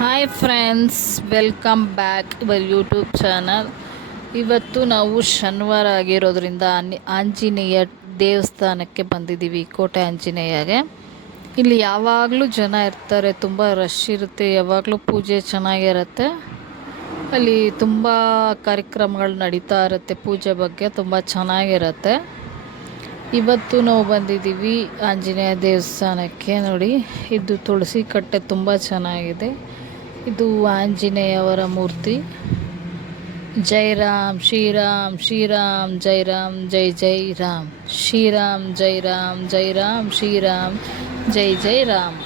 Hi friends, welcome back your YouTube channel. ಇವತ್ತು ನಾವು ಶನಿವಾರ ಆಗಿರೋದ್ರಿಂದ ಆಂಜನೇಯ ದೇವಸ್ಥಾನಕ್ಕೆ ಬಂದಿದ್ದೀವಿ. ಕೋಟೆ ಆಂಜನೇಯಗೆ ಇಲ್ಲಿ ಯಾವಾಗಲೂ ಜನ ಇರ್ತಾರೆ, ತುಂಬ ರಶ್ ಇರುತ್ತೆ, ಯಾವಾಗಲೂ ಪೂಜೆ ಚೆನ್ನಾಗಿರುತ್ತೆ. ಅಲ್ಲಿ ತುಂಬ ಕಾರ್ಯಕ್ರಮಗಳು ನಡೀತಾ ಇರುತ್ತೆ, ಪೂಜೆ ಬಗ್ಗೆ ತುಂಬ ಚೆನ್ನಾಗಿರುತ್ತೆ. ಇವತ್ತು ನಾವು ಬಂದಿದ್ದೀವಿ ಆಂಜನೇಯ ದೇವಸ್ಥಾನಕ್ಕೆ. ನೋಡಿ, ಇದು ತುಳಸಿ ಕಟ್ಟೆ ತುಂಬ ಚೆನ್ನಾಗಿದೆ. ಇದು ಆಂಜನೇಯವರ ಮೂರ್ತಿ. ಜೈ ರಾಮ್ ಶ್ರೀರಾಮ್ ಶ್ರೀರಾಮ್ ಜೈ ರಾಮ್ ಜೈ ಜೈ ರಾಮ್ ಶ್ರೀರಾಮ್ ಜೈ ರಾಮ್ ಜೈ ರಾಮ್ ಶ್ರೀರಾಮ್ ಜೈ ಜೈ ರಾಮ್.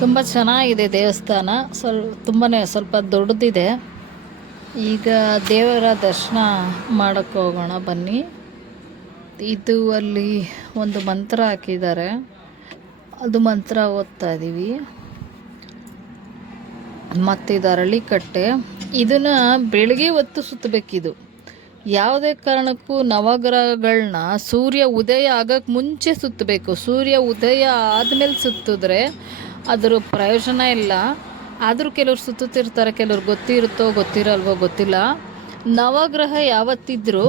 ತುಂಬ ಚೆನ್ನಾಗಿದೆ ದೇವಸ್ಥಾನ. ಸ್ವಲ್ಪ ದೊಡ್ಡದಿದೆ. ಈಗ ದೇವರ ದರ್ಶನ ಮಾಡೋಕ್ಕೆ ಹೋಗೋಣ ಬನ್ನಿ. ಇದು ಅಲ್ಲಿ ಒಂದು ಮಂತ್ರ ಹಾಕಿದ್ದಾರೆ, ಅದು ಮಂತ್ರ ಓದ್ತಾ ಇದ್ದೀವಿ. ಮತ್ತು ಅರಳಿಕಟ್ಟೆ, ಇದನ್ನು ಬೆಳಗ್ಗೆ ಹೊತ್ತು ಸುತ್ತಬೇಕಿದು. ಯಾವುದೇ ಕಾರಣಕ್ಕೂ ನವಗ್ರಹಗಳನ್ನ ಸೂರ್ಯ ಉದಯ ಆಗೋಕ್ಕೆ ಮುಂಚೆ ಸುತ್ತಬೇಕು. ಸೂರ್ಯ ಉದಯ ಆದಮೇಲೆ ಸುತ್ತಿದ್ರೆ ಅದರ ಪ್ರಯೋಜನ ಇಲ್ಲ. ಆದರೂ ಕೆಲವ್ರು ಸುತ್ತುತ್ತಿರ್ತಾರೆ, ಕೆಲವ್ರು ಗೊತ್ತಿರುತ್ತೋ ಗೊತ್ತಿರಲ್ವೋ ಗೊತ್ತಿಲ್ಲ. ನವಗ್ರಹ ಯಾವತ್ತಿದ್ರೂ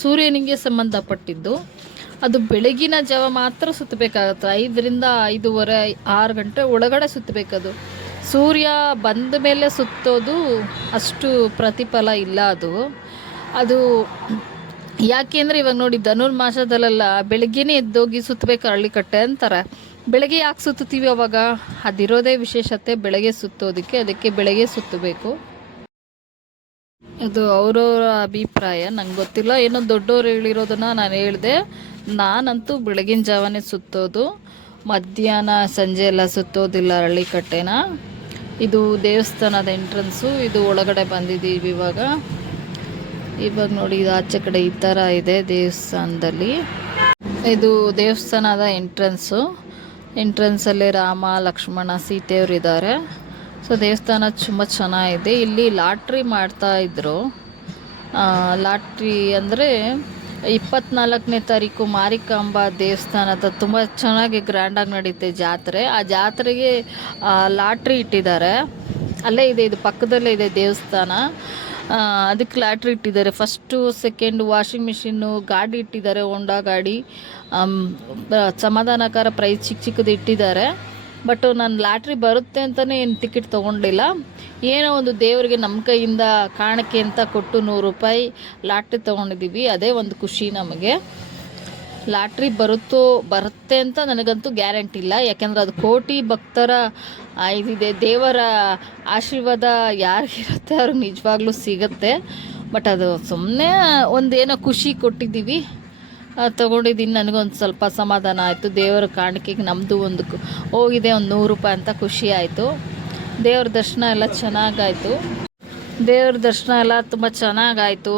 ಸೂರ್ಯನಿಗೆ ಸಂಬಂಧಪಟ್ಟಿದ್ದು. ಅದು ಬೆಳಗಿನ ಜಾವ ಮಾತ್ರ ಸುತ್ತಬೇಕಾಗತ್ತೆ. 5ರಿಂದ 5:30 6 ಗಂಟೆ ಒಳಗಡೆ ಸುತ್ತಬೇಕದು. ಸೂರ್ಯ ಬಂದ ಮೇಲೆ ಸುತ್ತೋದು ಅಷ್ಟು ಪ್ರತಿಫಲ ಇಲ್ಲ. ಅದು ಯಾಕೆಂದರೆ ಇವಾಗ ನೋಡಿ, ಧನುರ್ಮಾಸದಲ್ಲೆಲ್ಲ ಬೆಳಗ್ಗೆನೇ ಎದ್ದೋಗಿ ಸುತ್ತಬೇಕು ಅರಳಿಕಟ್ಟೆ ಅಂತಾರೆ. ಬೆಳಗ್ಗೆ ಯಾಕೆ ಸುತ್ತುತ್ತೀವಿ ಅವಾಗ? ಅದಿರೋದೇ ವಿಶೇಷತೆ ಬೆಳಗ್ಗೆ ಸುತ್ತೋದಕ್ಕೆ. ಅದಕ್ಕೆ ಬೆಳಗ್ಗೆ ಸುತ್ತಬೇಕು. ಅದು ಅವರವರ ಅಭಿಪ್ರಾಯ, ನಂಗೆ ಗೊತ್ತಿಲ್ಲ. ಏನೋ ದೊಡ್ಡವ್ರು ಹೇಳಿರೋದನ್ನು ನಾನು ಹೇಳಿದೆ. ನಾನಂತೂ ಬೆಳಗಿನ ಜಾವನೇ ಸುತ್ತೋದು, ಮಧ್ಯಾಹ್ನ ಸಂಜೆ ಎಲ್ಲ ಸುತ್ತೋದಿಲ್ಲ ಅರಳಿಕಟ್ಟೆನ. ಇದು ದೇವಸ್ಥಾನದ ಎಂಟ್ರೆನ್ಸು. ಇದು ಒಳಗಡೆ ಬಂದಿದ್ದೀವಿ ಇವಾಗ ನೋಡಿ. ಇದು ಆಚೆ ಕಡೆ ಈ ಥರ ಇದೆ ದೇವಸ್ಥಾನದಲ್ಲಿ. ಇದು ದೇವಸ್ಥಾನದ ಎಂಟ್ರೆನ್ಸಲ್ಲಿ ರಾಮ ಲಕ್ಷ್ಮಣ ಸೀತೆಯವರು ಇದ್ದಾರೆ. ಸೊ ದೇವಸ್ಥಾನ ತುಂಬ ಚೆನ್ನಾಗಿದೆ. ಇಲ್ಲಿ ಲಾಟ್ರಿ ಮಾಡ್ತಾಯಿದ್ರು. ಲಾಟ್ರಿ ಅಂದರೆ 24ನೇ ತಾರೀಕು ಮಾರಿಕಾಂಬಾ ದೇವಸ್ಥಾನದ ತುಂಬ ಚೆನ್ನಾಗಿ ಗ್ರ್ಯಾಂಡಾಗಿ ನಡೀತೆ ಜಾತ್ರೆ. ಆ ಜಾತ್ರೆಗೆ ಲಾಟ್ರಿ ಇಟ್ಟಿದ್ದಾರೆ. ಅಲ್ಲೇ ಇದೆ, ಇದು ಪಕ್ಕದಲ್ಲೇ ಇದೆ ದೇವಸ್ಥಾನ. ಅದಕ್ಕೆ ಲಾಟ್ರಿ ಇಟ್ಟಿದ್ದಾರೆ. ಫಸ್ಟು ಸೆಕೆಂಡು ವಾಷಿಂಗ್ ಮಿಷಿನ್ನು, ಗಾಡಿ ಇಟ್ಟಿದ್ದಾರೆ, ಹೋಂಡಾ ಗಾಡಿ. ಸಮಾಧಾನಕರ ಪ್ರೈಸ್ ಚಿಕ್ಕದು ಇಟ್ಟಿದ್ದಾರೆ. ಬಟ್ ನಾನು ಲಾಟ್ರಿ ಬರುತ್ತೆ ಅಂತಲೇ ಏನು ಟಿಕೆಟ್ ತೊಗೊಂಡಿಲ್ಲ. ಏನೋ ಒಂದು ದೇವರಿಗೆ ನಮ್ಮ ಕೈಯಿಂದ ಕಾಣಿಕೆ ಅಂತ ಕೊಟ್ಟು 100 ರೂಪಾಯಿ ಲಾಟ್ರಿ ತೊಗೊಂಡಿದ್ದೀವಿ. ಅದೇ ಒಂದು ಖುಷಿ ನಮಗೆ. ಲಾಟ್ರಿ ಬರುತ್ತೆ ಅಂತ ನನಗಂತೂ ಗ್ಯಾರಂಟಿ ಇಲ್ಲ. ಯಾಕೆಂದರೆ ಅದು ಕೋಟಿ ಭಕ್ತರ ಇದಿದೆ. ದೇವರ ಆಶೀರ್ವಾದ ಯಾರಿಗಿರುತ್ತೆ ಅವ್ರಿಗೆ ನಿಜವಾಗ್ಲೂ ಸಿಗುತ್ತೆ. ಬಟ್ ಅದು ಸುಮ್ಮನೆ ಒಂದೇನೋ ಖುಷಿ ಕೊಟ್ಟಿದ್ದೀವಿ, ತೊಗೊಂಡಿದ್ದೀನಿ. ನನಗೊಂದು ಸ್ವಲ್ಪ ಸಮಾಧಾನ ಆಯಿತು. ದೇವರ ಕಾಣಿಕೆಗೆ ನಮ್ಮದು ಒಂದು ಹೋಗಿದೆ, ಒಂದು 100 ರೂಪಾಯಿ ಅಂತ ಖುಷಿ ಆಯಿತು. ದೇವ್ರ ದರ್ಶನ ಎಲ್ಲ ಚೆನ್ನಾಗಾಯಿತು. ತುಂಬ ಚೆನ್ನಾಗಾಯಿತು.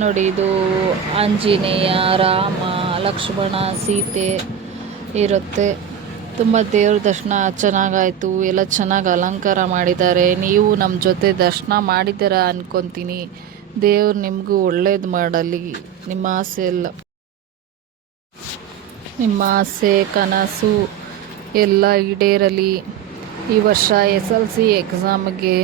ನೋಡಿ, ಇದು ಆಂಜನೇಯ, ರಾಮ ಲಕ್ಷ್ಮಣ ಸೀತೆ ಇರುತ್ತೆ. ತುಂಬ ದೇವ್ರ ದರ್ಶನ ಚೆನ್ನಾಗಾಯಿತು. ಎಲ್ಲ ಚೆನ್ನಾಗಿ ಅಲಂಕಾರ ಮಾಡಿದ್ದಾರೆ. ನೀವು ನಮ್ಮ ಜೊತೆ ದರ್ಶನ ಮಾಡಿದ್ದೀರಾ ಅಂದ್ಕೊತೀನಿ. ದೇವ್ರು ನಿಮಗೂ ಒಳ್ಳೇದು ಮಾಡಲಿ. ನಿಮ್ಮ ಆಸೆ ಕನಸು ಎಲ್ಲ ಈಡೇರಲಿ. ಈ ವರ್ಷ SLC ಎಕ್ಸಾಮ್ಗೆ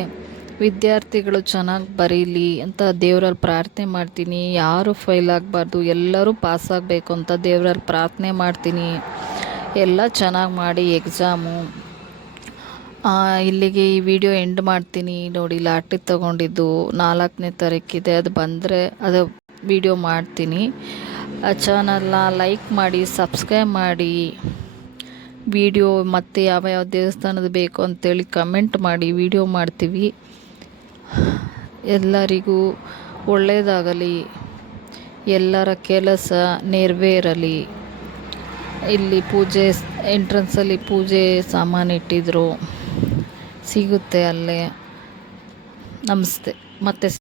ವಿದ್ಯಾರ್ಥಿಗಳು ಚೆನ್ನಾಗಿ ಬರೀಲಿ ಅಂತ ದೇವರಲ್ಲಿ ಪ್ರಾರ್ಥನೆ ಮಾಡ್ತೀನಿ. ಯಾರು ಫೇಲ್ ಆಗಬಾರ್ದು, ಎಲ್ಲರೂ ಪಾಸ್ ಆಗಬೇಕು ಅಂತ ದೇವರಲ್ಲಿ ಪ್ರಾರ್ಥನೆ ಮಾಡ್ತೀನಿ. ಎಲ್ಲ ಚೆನ್ನಾಗಿ ಮಾಡಿ ಎಕ್ಸಾಮು. ಇಲ್ಲಿಗೆ ಈ ವಿಡಿಯೋ ಎಂಡ್ ಮಾಡ್ತೀನಿ. ನೋಡಿ, ಲಾಟ್ರಿ ತೊಗೊಂಡಿದ್ದು 4ನೇ ತಾರೀಕಿದೆ. ಅದು ಬಂದರೆ ಅದು ವಿಡಿಯೋ ಮಾಡ್ತೀನಿ. ಚಾನಲ್ನ ಲೈಕ್ ಮಾಡಿ, ಸಬ್ಸ್ಕ್ರೈಬ್ ಮಾಡಿ. ವಿಡಿಯೋ ಮತ್ತು ಯಾವ ದೇವಸ್ಥಾನದ ಬೇಕು ಅಂತೇಳಿ ಕಮೆಂಟ್ ಮಾಡಿ, ವಿಡಿಯೋ ಮಾಡ್ತೀವಿ. ಎಲ್ಲರಿಗೂ ಒಳ್ಳೆಯದಾಗಲಿ, ಎಲ್ಲರ ಕೆಲಸ ನೆರವೇರಲಿ. ಇಲ್ಲಿ ಪೂಜೆ ಎಂಟ್ರೆನ್ಸಲ್ಲಿ ಪೂಜೆ ಸಾಮಾನು ಇಟ್ಟಿದ್ರು, ಸಿಗುತ್ತೆ ಅಲ್ಲೇ. ನಮಸ್ತೆ. ಮತ್ತೆ